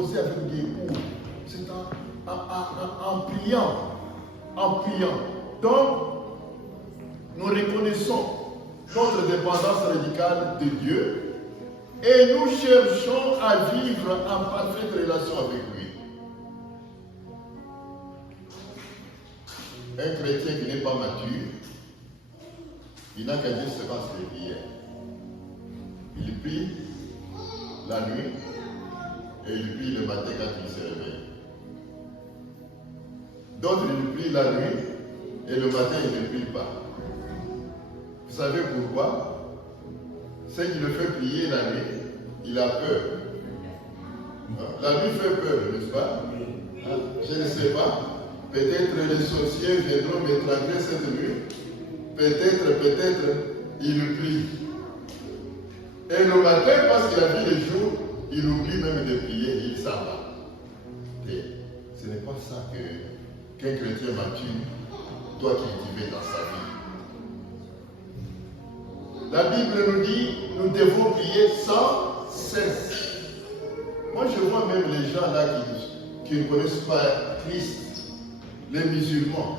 causer avec des mots. C'est en priant. En priant. Donc, nous reconnaissons notre dépendance radicale de Dieu et nous cherchons à vivre en parfaite relation avec lui. Un chrétien qui n'est pas mature, il n'a qu'à dire seulement ses prières. Il prie la nuit et il prie le matin quand il se réveille. D'autres, ils prient la nuit et le matin, ils ne prient pas. Vous savez pourquoi? C'est qu'il le fait prier la nuit, il a peur. La nuit fait peur, n'est-ce pas? Je ne sais pas. Peut-être les sorciers viendront m'étrangler cette nuit. Peut-être, il prie. Et le matin, parce qu'il a vu les jours, il oublie même de prier, il s'en va. Et ce n'est pas ça qu'un chrétien mature doit cultiver dans sa vie. La Bible nous dit, nous devons prier sans cesse. Moi, je vois même les gens là qui ne connaissent pas Christ, les musulmans.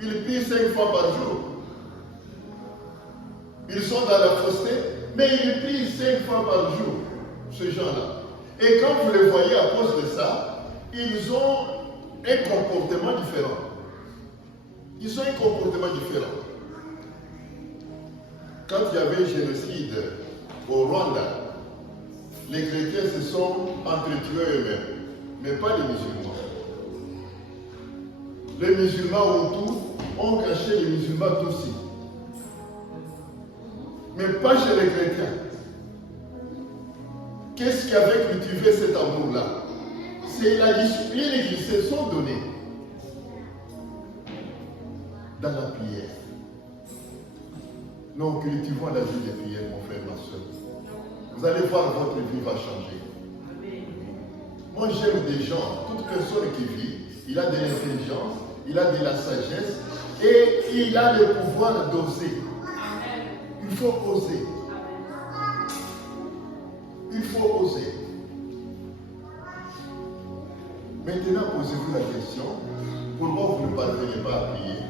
Ils prient 5 fois par jour. Ils sont dans la fausseté, mais ils prient 5 fois par jour, ces gens-là. Et quand vous les voyez à cause de ça, ils ont un comportement différent. Ils ont un comportement différent. Quand il y avait un génocide au Rwanda, les chrétiens se sont entretués eux-mêmes, mais pas les musulmans. Les musulmans autour ont caché les musulmans aussi. Mais pas chez les chrétiens. Qu'est-ce qui avait cultivé cet amour-là? C'est la discipline qu'ils se sont donnés dans la prière. Nous cultivons la vie de prière, mon frère, ma soeur. Vous allez voir, votre vie va changer. Moi, j'aime des gens, toute personne qui vit, il a de l'intelligence, il a de la sagesse et il a le pouvoir d'oser. Il faut oser. Il faut oser. Maintenant, posez-vous la question, pourquoi vous ne parvenez pas à prier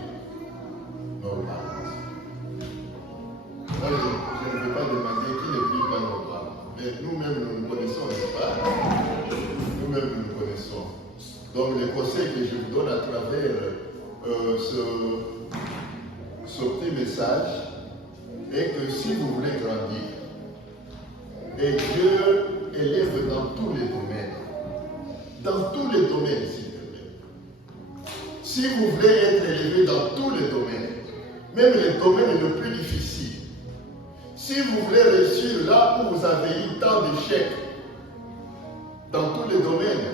normalement? Moi, je ne veux pas demander qui ne prie pas normalement. Mais nous-mêmes, nous connaissons, n'est-ce pas? Nous-mêmes, nous connaissons. Donc, le conseil que je vous donne à travers ce petit message est que si vous voulez grandir, et Dieu élève dans tous les domaines, s'il te plaît. Si vous voulez être élevé dans tous les domaines, même les domaines les plus difficiles, si vous voulez réussir là où vous avez eu tant d'échecs, dans tous les domaines,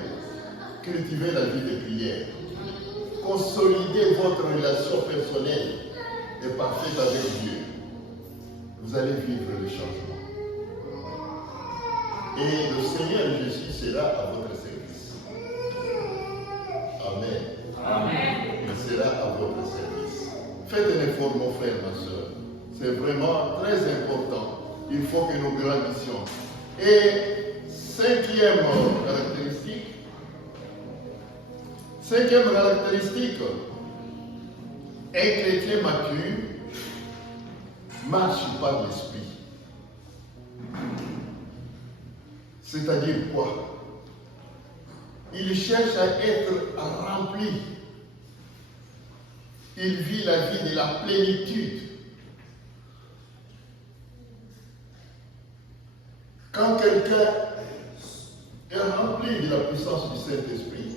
cultivez la vie de prière. Consolidez votre relation personnelle et parfaite avec Dieu. Vous allez vivre le changement. Et le Seigneur Jésus sera à votre service. Amen. Amen. Il sera à votre service. Faites un effort, mon frère, ma soeur. C'est vraiment très important. Il faut que nous grandissions. Et cinquième caractéristique, un chrétien mature marche par l'esprit. C'est-à-dire quoi? Il cherche à être rempli. Il vit la vie de la plénitude. Quand quelqu'un est rempli de la puissance du Saint-Esprit,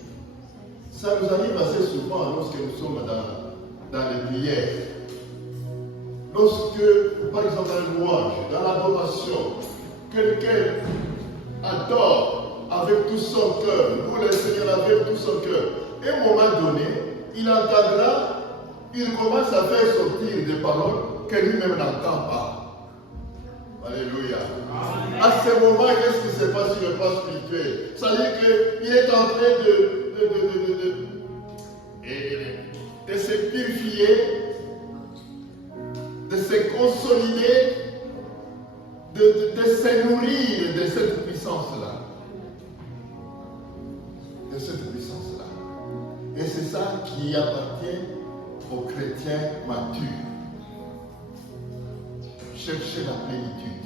ça nous arrive assez souvent lorsque nous sommes dans les prières. Lorsque, par exemple, dans le louange, dans l'adoration, quelqu'un adore avec tout son cœur, loue le Seigneur avec tout son cœur. Et à un moment donné, il entendra, il commence à faire sortir des paroles que lui-même n'entend pas. Alléluia. Amen. À ce moment, qu'est-ce qui se passe sur le plan spirituel? Ça veut dire qu'il est en train de se purifier, de se consolider, de se nourrir de cette puissance-là. de cette puissance-là. Et c'est ça qui appartient aux chrétiens matures. Cherchez la plénitude,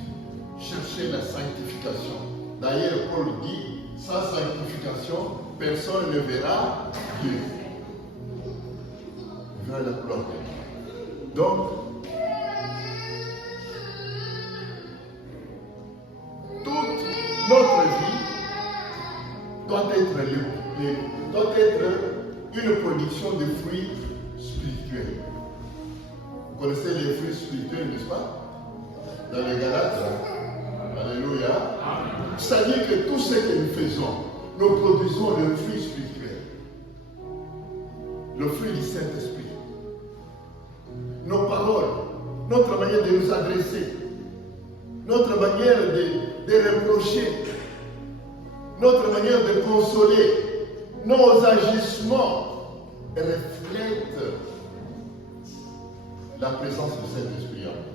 cherchez la sanctification. D'ailleurs, Paul dit, sans sanctification, personne ne verra Dieu. Il verra la gloire de Dieu. Donc, toute notre vie doit être une production de fruits spirituels. Vous connaissez les fruits spirituels, n'est-ce pas? Dans les Galates. Alléluia. C'est-à-dire que tout ce que nous faisons, nous produisons le fruit spirituel. Le fruit du Saint-Esprit. Nos paroles, notre manière de nous adresser, notre manière de reprocher, notre manière de consoler, nos agissements reflètent la présence du Saint-Esprit en nous.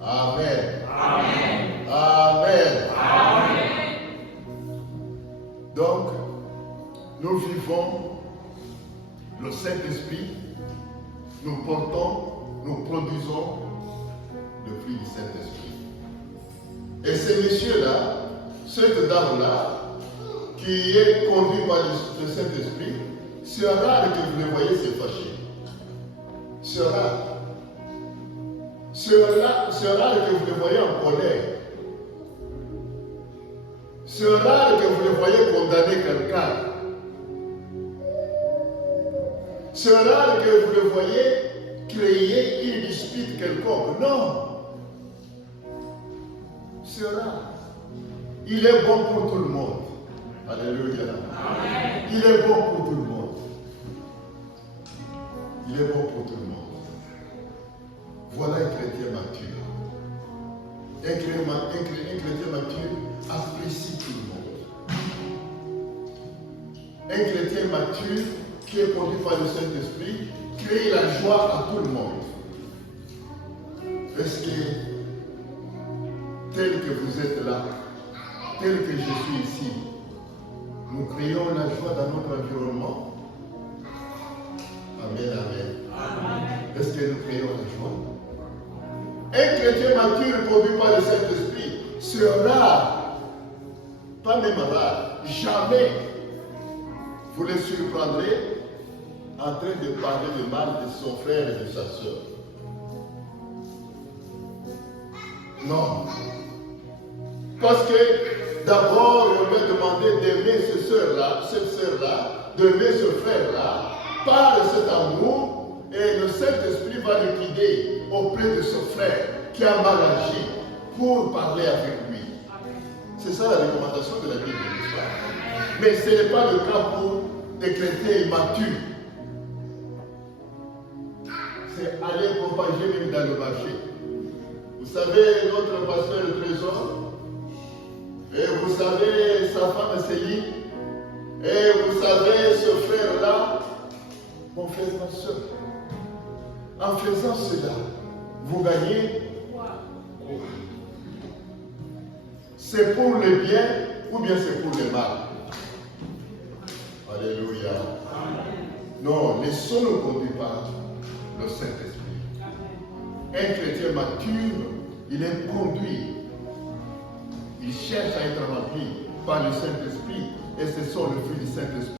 Amen. Amen. Amen. Amen. Donc, nous vivons le Saint-Esprit, nous portons, nous produisons le fruit du Saint-Esprit. Et ce monsieur-là, cette dame-là, qui est conduite par le Saint-Esprit, c'est rare que vous le voyez se fâcher. C'est rare. C'est rare que vous le voyez en colère. C'est rare que vous le voyez condamner quelqu'un. C'est rare que vous le voyez créer une dispute quelconque. Non. C'est rare. Il est bon pour tout le monde. Alléluia. Amen. Il est bon pour tout le monde. Il est bon pour tout le monde. Voilà un chrétien mature. Un chrétien mature apprécie tout le monde. Un chrétien mature qui est conduit par le Saint-Esprit crée la joie à tout le monde. Est-ce que tel que vous êtes là, tel que je suis ici, nous créons la joie dans notre environnement? Amen, amen. Amen. Est-ce que nous créons la joie? Un chrétien mature conduit par le Saint-Esprit sera, pas même rare, jamais vous le surprendrez en train de parler de mal de son frère et de sa soeur. Non. Parce que d'abord, on lui a demandé d'aimer cette sœur-là, d'aimer ce frère-là, par cet amour, et le Saint-Esprit va le guider auprès de son frère qui a mal agi pour parler avec lui. C'est ça la recommandation de la Bible, n'est-ce pas? Mais ce n'est pas le cas pour des chrétiens immatures. C'est aller propager même dans le marché. Vous savez, notre pasteur est présent. Et vous savez, sa femme Céline. Et vous savez, ce frère-là, mon frère, ma soeur. En faisant cela, vous gagnez quoi? C'est pour le bien ou bien c'est pour le mal? Alléluia. Non, laissons-nous conduire par le Saint-Esprit. Un chrétien mature, il est conduit. Il cherche à être rempli par le Saint-Esprit et ce sont le fruit du Saint-Esprit.